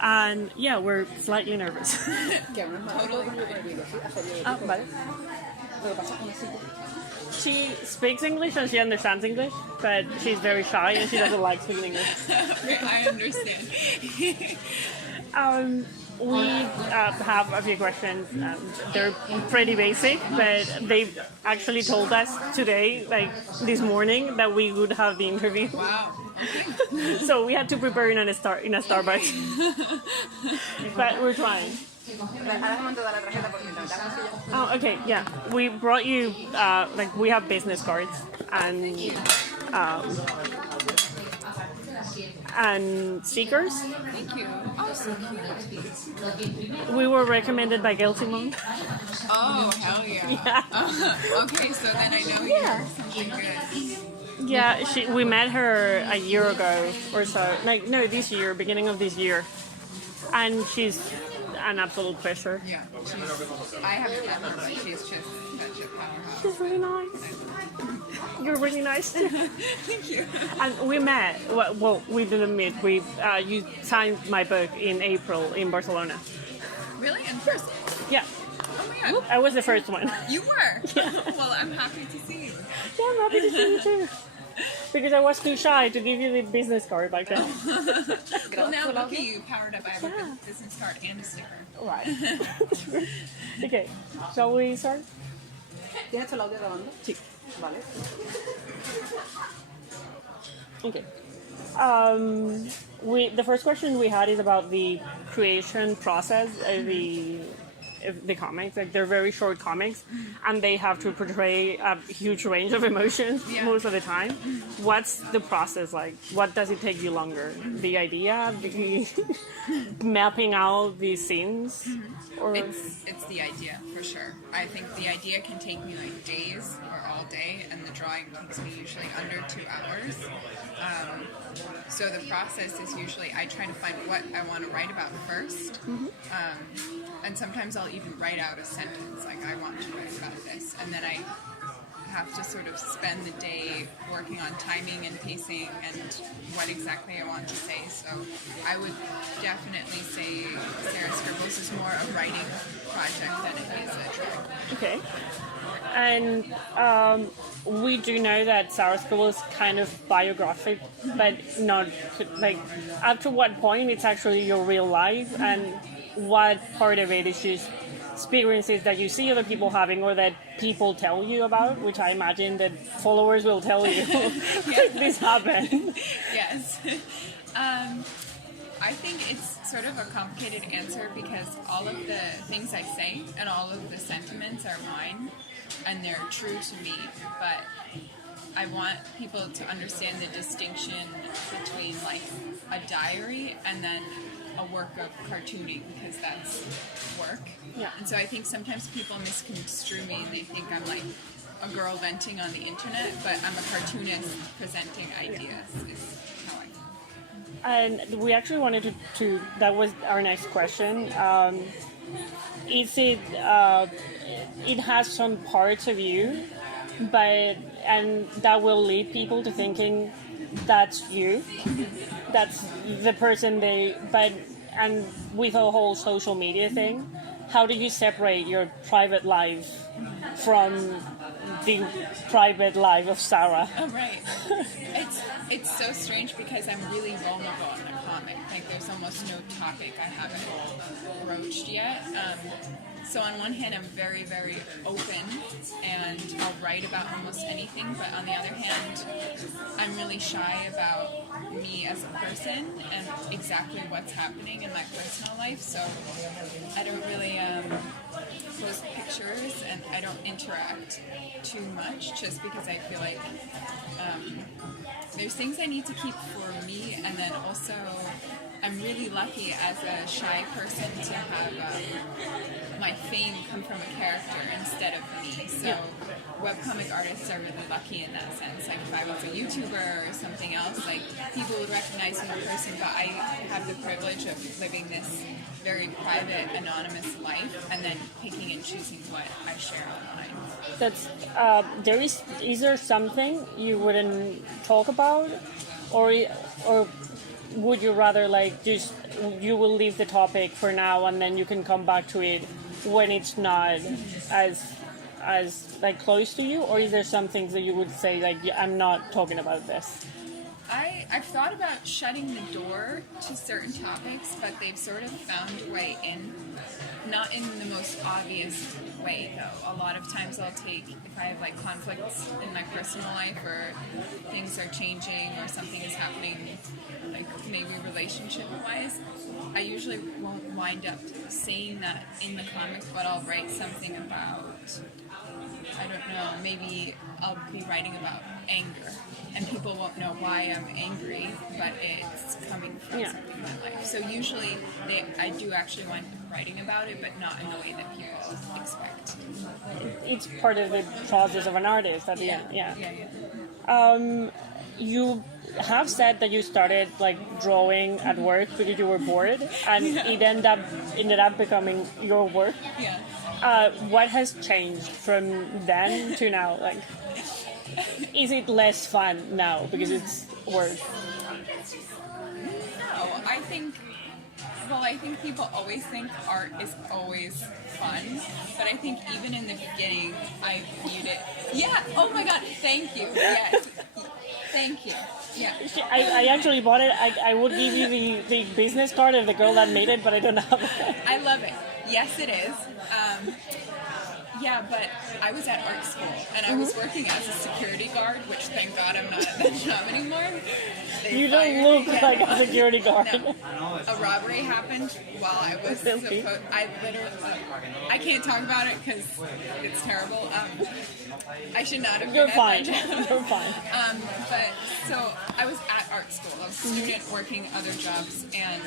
And yeah, we're slightly nervous. Vale. She speaks English and she understands English, but she's very shy and she doesn't like speaking English. I understand. We have a few questions. They're pretty basic, but they actually told us today, like this morning, that we would have the interview. Wow. So we had to prepare in a Starbucks. But we're trying. Oh, okay, yeah. We brought you, we have business cards and stickers. Thank you. Oh, so cute. We were recommended by Guilty Monk. Oh, hell yeah. Yeah. Okay, so then I know you're something good. Yeah, we met her a year ago or so. This year, beginning of this year. And she's an absolute pleasure. Yeah, I haven't met her, but she's just such a powerhouse. She's really nice. You're really nice too. Thank you. And we met. Well, we didn't meet. You signed my book in April in Barcelona. Really? In person? Yeah. Oh my god. I was the first one. You were? Yeah. Well, I'm happy to see you. Yeah, I'm happy to see you too. Because I was too shy to give you the business card back then. Well, now look at you, powered up. I have a business card and a sticker. Right. Okay, shall we start? ¿Tienes el audio grabando? Sí. Vale. Okay. The first question we had is about the creation process of the comics. Like, they're very short comics, and they have to portray a huge range of emotions most of the time. What's the process like? What does it take you longer? The idea, the mapping out these scenes, or It's the idea for sure. I think the idea can take me like days or all day, and the drawing takes me usually under 2 hours. So the process is usually I try to find what I want to write about first. And sometimes I'll even write out a sentence, like I want to write about this, and then I have to sort of spend the day working on timing and pacing and what exactly I want to say. So I would definitely say Sarah Scribbles is more a writing project than it is a drawing. okay. And we do know that Sarah Scribbles is kind of biographic, but not like up to what point it's actually your real life, and what part of it is just experiences that you see other people having or that people tell you about, which I imagine that followers will tell you like this happened. Yes. I think it's sort of a complicated answer because all of the things I say and all of the sentiments are mine and they're true to me, but I want people to understand the distinction between like a diary and then a work of cartooning, because that's work. Yeah. And so I think sometimes people misconstrue me and they think I'm like a girl venting on the internet, but I'm a cartoonist presenting ideas is how I think. And we actually wanted to that was our next question. Is it it has some parts of you, and that will lead people to thinking that's you, that's the person and with a whole social media thing, how do you separate your private life from the private life of Sarah? Oh, right. It's so strange because I'm really vulnerable in a comic. Like, there's almost no topic I haven't broached yet. So on one hand, I'm very, very open, and I'll write about almost anything. But on the other hand, I'm really shy about me as a person and exactly what's happening in my personal life. So I don't really post pictures, and I don't interact too much just because I feel like there's things I need to keep for me, and then also I'm really lucky as a shy person to have my fame come from a character instead of me. So webcomic artists are really lucky in that sense. Like if I was a YouTuber or something else, like people would recognize me in person, but I have the privilege of living this very private, anonymous life and then picking and choosing what I share online. That's is there something you wouldn't talk about, or would you rather like just you will leave the topic for now and then you can come back to it when it's not as like close to you, or is there some things that you would say like I'm not talking about this? I've thought about shutting the door to certain topics, but they've sort of found a way in. Not in the most obvious way, though. A lot of times I'll take, if I have like conflicts in my personal life or things are changing or something is happening, like maybe relationship-wise, I usually won't wind up saying that in the comics, but I'll write something about, I don't know, maybe I'll be writing about anger. And people won't know why I'm angry, but it's coming from something in my life. So usually I do actually wind up writing about it, but not in the way that people expect. It's part of the process of an artist at the end. Yeah. You have said that you started like drawing at work because you were bored, and it ended up becoming your work. Yeah. What has changed from then to now? Like, is it less fun now because it's work? No, I think people always think art is always fun, but I think even in the beginning, I viewed it. Yeah. Oh my God. Thank you. Yes. Thank you. Yeah. I actually bought it. I would give you the business card of the girl that made it, but I don't have it. I love it. Yes, it is. Yeah, but I was at art school, and I was working as a security guard, which thank God I'm not at that job anymore. You don't look like a security guard. No. A robbery happened while I was Really? I can't talk about it because it's terrible. I should not have You're been fine. at that job. You're fine. But so I was at art school. I was a student working other jobs, and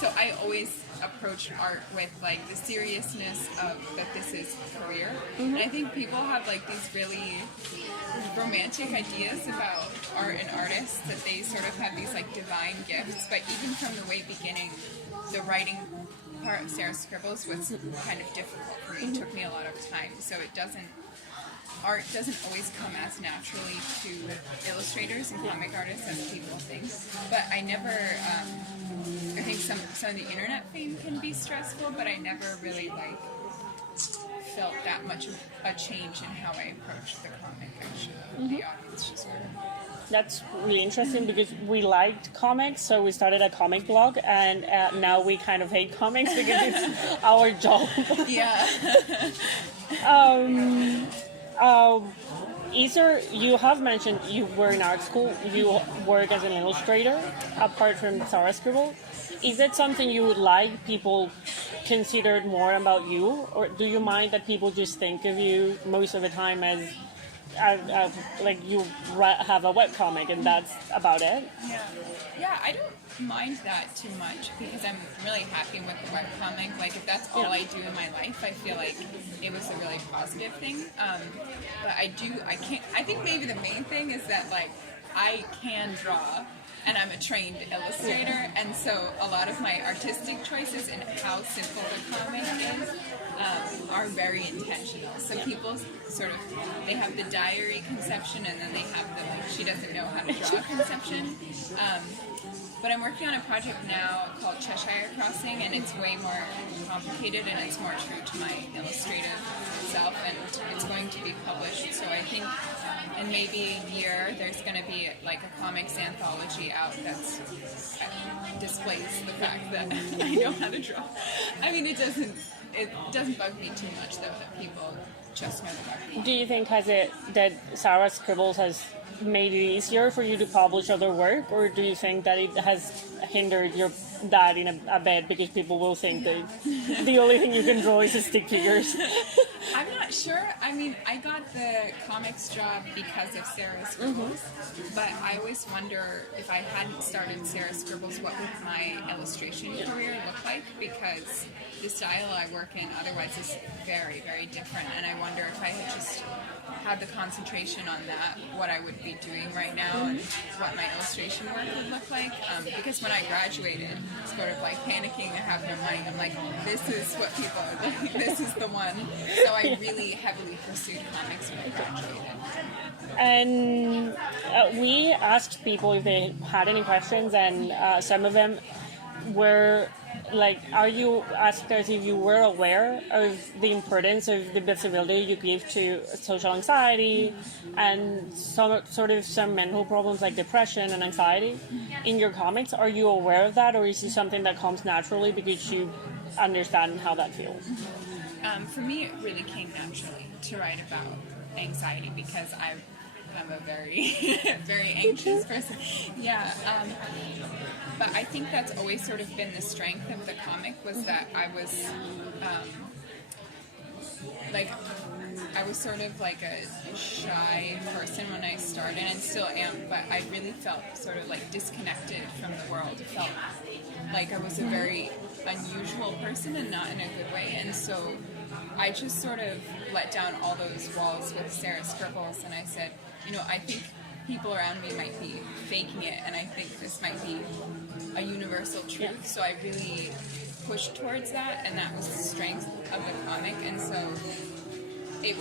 so I always approached art with like the seriousness of that this is a career. And I think people have like these really romantic ideas about art and artists, that they sort of have these like divine gifts, but even from the way beginning, the writing part of Sarah's Scribbles was kind of difficult for me. It took me a lot of time, so art doesn't always come as naturally to illustrators and comic artists as people think. But I never, I think some of the internet fame can be stressful, but I never really like felt that much of a change in how I approached the comic, actually. The audience just were. That's really interesting because we liked comics, so we started a comic blog, and now we kind of hate comics because it's our job. Yeah. You have mentioned you were in art school, you work as an illustrator, apart from Sarah Scribble. Is that something you would like people considered more about you, or do you mind that people just think of you most of the time as like you have a webcomic and that's about it? Yeah, I don't mind that too much because I'm really happy with the webcomic. Like, if that's all I do in my life, I feel like it was a really positive thing. But I think maybe the main thing is that, like, I can draw, and I'm a trained illustrator, and so a lot of my artistic choices and how simple the comic is are very intentional. So people sort of, they have the diary conception, and then they have the, like, she doesn't know how to draw conception. But I'm working on a project now called Cheshire Crossing, and it's way more complicated, and it's more true to my illustrative self, and it's going to be published. So I think in maybe a year, there's going to be like a comics anthology out that displays the fact that I know how to draw. I mean, it doesn't bug me too much, though, that people just know the webcomic. Do you think that Sarah Scribbles has made it easier for you to publish other work, or do you think that it has hindered that in a bit because people will think that the only thing you can draw is stick figures? I'm not sure. I mean, I got the comics job because of Sarah Scribbles, but I always wonder if I hadn't started Sarah Scribbles, what would my illustration career look like? Because the style I work in otherwise is very, very different, and I wonder if I had just had the concentration on that, what I would be doing right now and what my illustration work would look like. Because when I graduated, sort of like panicking and having no money, I'm like, this is what people are like, this is the one. So I really heavily pursued comics when I graduated. And we asked people if they had any questions, and some of them were like, are you asked us if you were aware of the importance of the visibility you give to social anxiety and some mental problems like depression and anxiety in your comics? Are you aware of that, or is it something that comes naturally because you understand how that feels? For me, it really came naturally to write about anxiety because I'm a very, very anxious person. Yeah, but I think that's always sort of been the strength of the comic, was that I was, I was sort of like a shy person when I started, and still am, but I really felt sort of like disconnected from the world. It felt like I was a very unusual person and not in a good way, and so I just sort of let down all those walls with Sarah's scribbles, and I said, I think people around me might be faking it, and I think this might be a universal truth. So I really pushed towards that, and that was the strength of the comic. And so it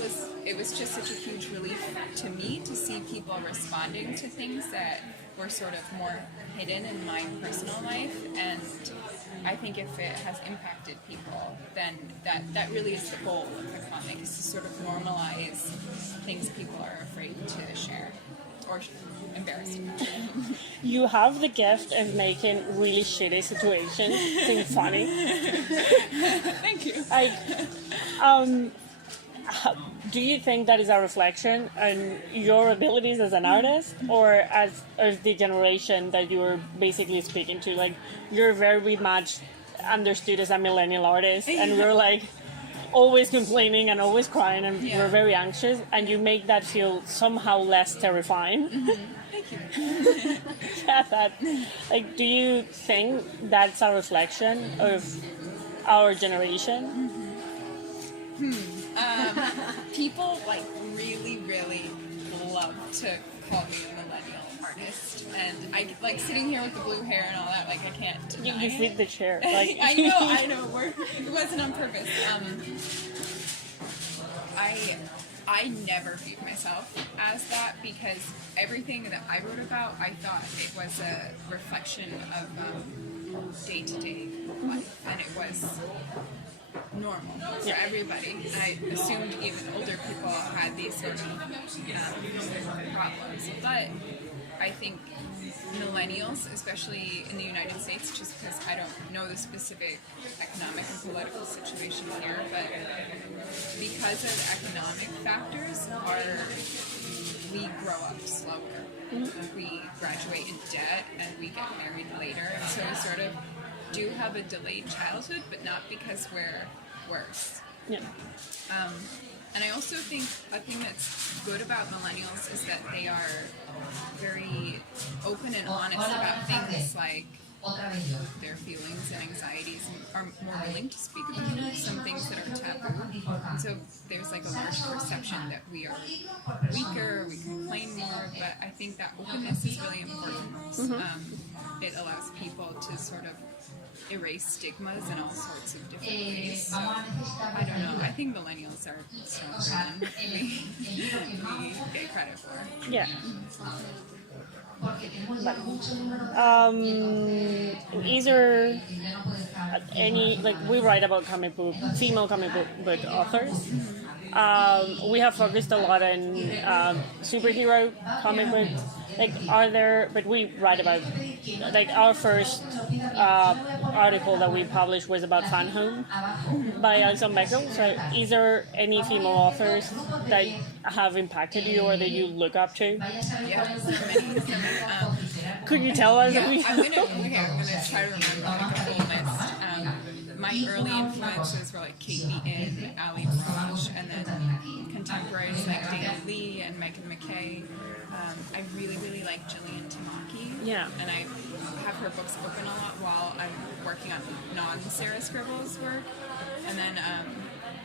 was just such a huge relief to me to see people responding to things that were sort of more hidden in my personal life. And I think if it has impacted people, then that really is the goal of the comic, is to sort of normalize things people are afraid to share or embarrassed about. You have the gift of making really shitty situations seem funny. Thank you. Do you think that is a reflection on your abilities as an artist, or as of the generation that you were basically speaking to? Like, you're very much understood as a millennial artist, and we're like always complaining and always crying, and we're very anxious, and you make that feel somehow less terrifying. Thank you. Like, do you think that's a reflection of our generation? People really, really love to call me a millennial artist, and I like sitting here with the blue hair and all that. Like, I can't deny You fit the chair. Like, I know. It wasn't on purpose. I never viewed myself as that, because everything that I wrote about, I thought it was a reflection of day-to-day life, and it was normal for everybody. I assumed even older people had these sort of problems, but I think millennials, especially in the United States, just because I don't know the specific economic and political situation here, but because of economic factors, we grow up slower. We graduate in debt and we get married later, and so we sort of do have a delayed childhood, but not because we're worse. Yeah. And I also think a thing that's good about millennials is that they are very open and honest about things like their feelings and anxieties, and are more willing to speak about some things that are taboo. And so there's like a large perception that we are weaker, we complain more, but I think that openness is really important. It allows people to sort of erase stigmas in all sorts of different ways. So, I don't know. I think millennials are stronger than we get credit for. Yeah. Is there any, like, we write about female comic book authors. We have focused a lot on superhero comic books. Like, but we write about, like, our first article that we published was about Fan Home by Alison Bechdel. So is there any female authors that have impacted you or that you look up to? Yeah, so many. Could you tell us? Yeah, I'm gonna try to remember like a full list. My early influences were like Kate Beaton, Ali Waj, and then contemporaries like Dana Lee and Megan McKay. I really, really like Gillian Tamaki. Yeah. And I have her books open a lot while I'm working on non-Sarah Scribbles work. And then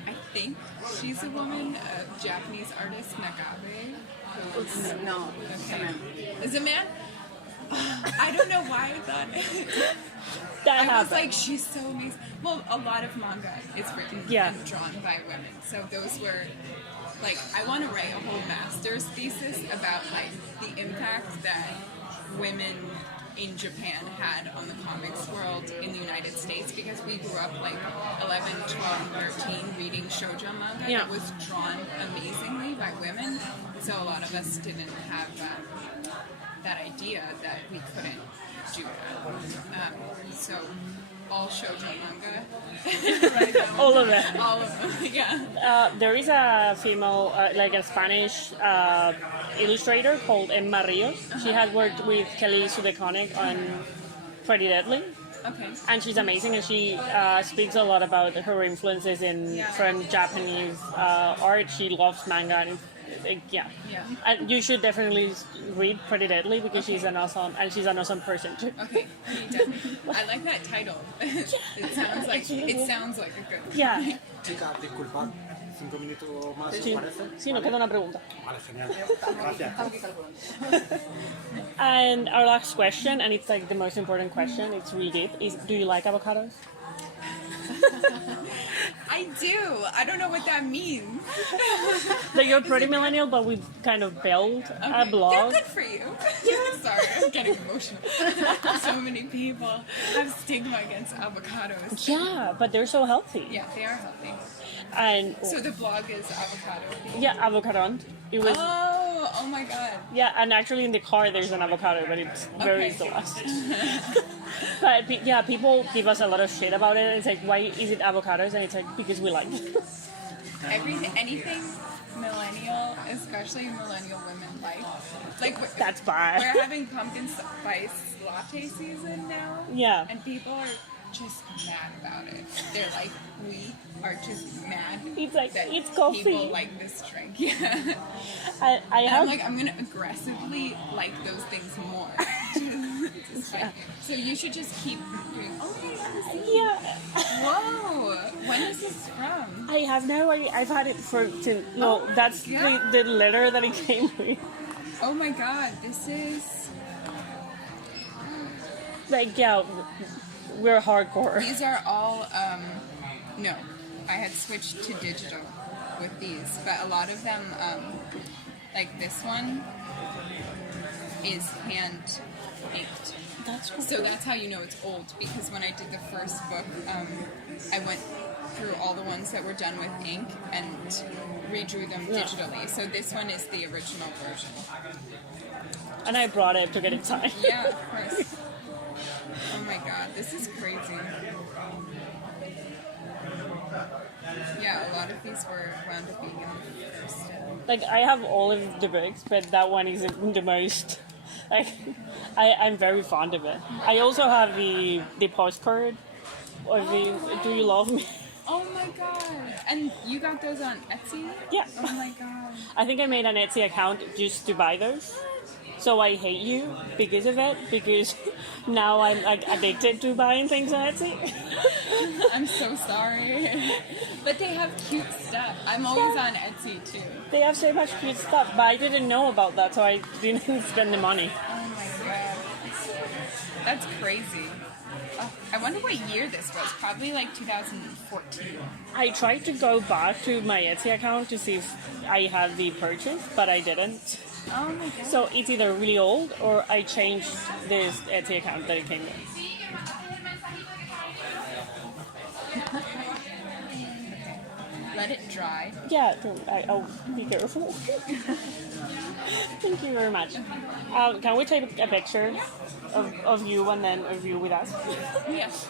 I think she's a woman, a Japanese artist, Nagabe. Who's, No, it's a man. is a man? I don't know why I thought That I was happened. like, she's so amazing. Well, a lot of manga is written Yeah. and drawn by women. So those were, like, I want to write a whole master's thesis about, like, the impact that women in Japan had on the comics world in the United States, because we grew up, like, 11, 12, 13 reading shoujo manga Yeah. that was drawn amazingly by women. So a lot of us didn't have that idea that we couldn't do that. So all shoujo manga, right now, All of it. all of them, yeah. There is a female, like a Spanish illustrator called Emma Rios. She has worked with Kelly Sudeconic on Pretty Deadly, Okay. and she's amazing. And she speaks a lot about her influences from Japanese art. She loves manga, and yeah. And you should definitely read Pretty Deadly because she's an awesome person too. Okay, definitely. I like that title. It sounds like a good one. Yeah. Chica, disculpad, 5 minutos más, ¿os Sí, parece? sí, nos queda una pregunta. Vale, genial. Gracias. Estamos aquí calculando. And our last question, and it's like the most important question, it's really deep, is do you like avocados? I do. I don't know what that means. Like you're pretty millennial, but we've kind of built a blog. They're good for you. Sorry, I'm getting emotional. So many people have stigma against avocados. Yeah, but they're so healthy. Yeah, they are healthy. And So the blog is avocado. yeah, avocado. It was Oh my god. yeah, and actually in the car there's an avocado, but it's very Okay. delicious. But yeah, people give us a lot of shit about it. It's like, why is it avocados? And it's like, because we like it. Anything millennial, especially millennial women like That's bad. we're having pumpkin spice latte season now. Yeah. And people are just mad about it. They're like, we are just mad. It's like, that it's coffee. People like this drink. Yeah. I And have I'm like, I'm gonna aggressively like those things more. To spite you. So you should just keep doing. Oh my god. yeah. Whoa. When is this from? I have no idea. I've had it that's God. the letter that it came with. Oh my god. This is. Like, yeah, we're hardcore. These are all. No, I had switched to digital with these, but a lot of them, like this one, is hand inked. That's cool. So that's how you know it's old, because when I did the first book, I went through all the ones that were done with ink and redrew them digitally. So this one is the original version. And I brought it to get it signed. Yeah, of course. Oh my god, this is crazy. Yeah, a lot of these were wound up being in the first. Like, I have all of the books, but that one is the most. Like, I'm very fond of it. I also have the postcard of the Do You Love Me? Oh my god! And you got those on Etsy? Yeah. Oh my god. I think I made an Etsy account just to buy those. So I hate you because of it, because now I'm like addicted to buying things on Etsy. I'm so sorry. But they have cute stuff. I'm always on Etsy too. They have so much cute stuff, but I didn't know about that, so I didn't spend the money. Oh my god. That's crazy. Oh, I wonder what year this was. Probably like 2014. I tried to go back to my Etsy account to see if I had the purchase, but I didn't. Oh my god. So it's either really old or I changed this Etsy account that it came with. Let it dry. Yeah, I'll be careful. Thank you very much. Can we take a picture of you and then of you with us? Yes.